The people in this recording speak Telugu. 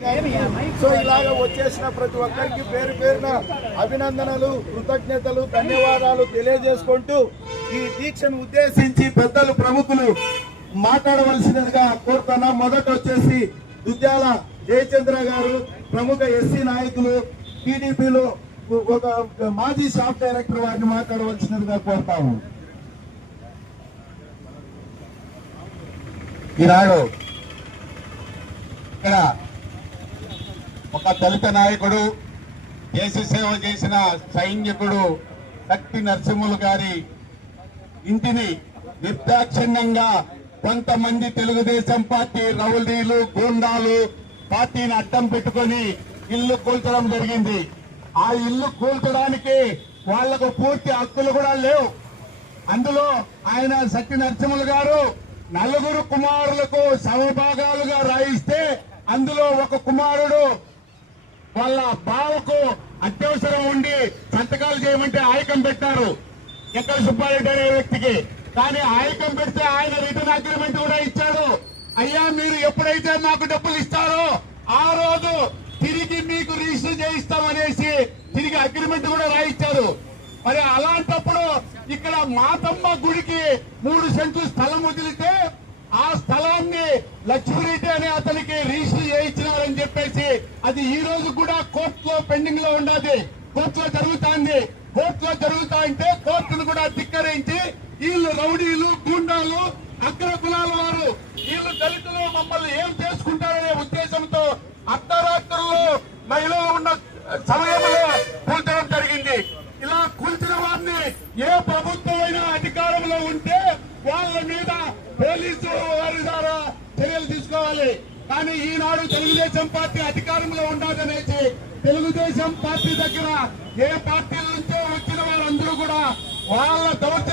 సో ఇలాగ వచ్చేసిన ప్రతి ఒక్కరికి పేరు పేరున అభినందనలు, కృతజ్ఞతలు, ధన్యవాదాలు తెలియజేసుకుంటూ ఈ దీక్షను ఉద్దేశించి పెద్దలు ప్రముఖులు మాట్లాడవలసినదిగా కోరుతున్నా. మొదట వచ్చేసి దుద్యాల జయచంద్ర గారు, ప్రముఖ ఎస్సీ నాయకులు, టీడీపీలో ఒక మాజీ షాప్ డైరెక్టర్ వారిని మాట్లాడవలసినదిగా కోరుతాము. ఈనాడు ఇక్కడ ఒక దళిత నాయకుడు, దేశ సేవ చేసిన సైనికుడు కత్తి నరసింహులు గారి ఇంటిని నిర్దాక్షిణ్యంగా కొంతమంది తెలుగుదేశం పార్టీ రౌడీలు, గూండాలు పార్టీని అడ్డం పెట్టుకొని ఇల్లు కూల్చడం జరిగింది. ఆ ఇల్లు కూల్చడానికి వాళ్లకు పూర్తి హక్కులు కూడా లేవు. అందులో ఆయన సత్య నరసింహులు గారు నలుగురు కుమారులకు సమభాగాలుగా రాయిస్తే అందులో ఒక కుమారుడు వాళ్ళ బావకు అత్యవసరం ఉండి సంతకాలు చేయమంటే ఆయకం పెట్టారు ఎక్కడ సుబ్బారెడ్డి అనే వ్యక్తికి. కానీ ఆయకం పెడితే ఆయన రిటర్న్ అగ్రిమెంట్ కూడా ఇచ్చాడు. అయ్యా, మీరు ఎప్పుడైతే నాకు డబ్బులు ఇస్తారో ఆ రోజు తిరిగి మీకు రిజిస్టర్ చేయిస్తామనేసి తిరిగి అగ్రిమెంట్ కూడా రాయించారు. మరి అలాంటప్పుడు ఇక్కడ మాతమ్మ గుడికి 3 సెంట్లు స్థలం వదిలితే ఆ స్థలాన్ని లక్ష్మీరెడ్డి అనే అతనికి రిజిస్టర్ చేయించినారని చెప్పేసి అది ఈ రోజు కూడా కోర్టులో పెండింగ్ లో ఉండదు. కోర్టులో జరుగుతుంది. కోర్టులో జరుగుతా ఉంటే కోర్టును కూడా ధిక్కరించి వీళ్ళు రౌడీలు, గూండాలు, అగ్ర కులాల వారు, వీళ్ళు దళితులు మమ్మల్ని ఏం చేసుకుంటారనే ఉద్దేశంతో అర్ధరాత్రుల్లో మహిళలు ఉన్న సమయంలో కూల్చడం జరిగింది. ఇలా కూల్చిన వారిని ఏ ప్రభుత్వమైనా అధికారంలో ఉంటే వాళ్ళ మీద పోలీసు వారి ద్వారా చర్యలు తీసుకోవాలి. కానీ ఈనాడు తెలుగుదేశం పార్టీ అధికారంలో ఉండదనేసి తెలుగుదేశం పార్టీ దగ్గర ఏ పార్టీల నుంచో వచ్చిన వారందరూ కూడా వాళ్ళ దౌర్జన్యం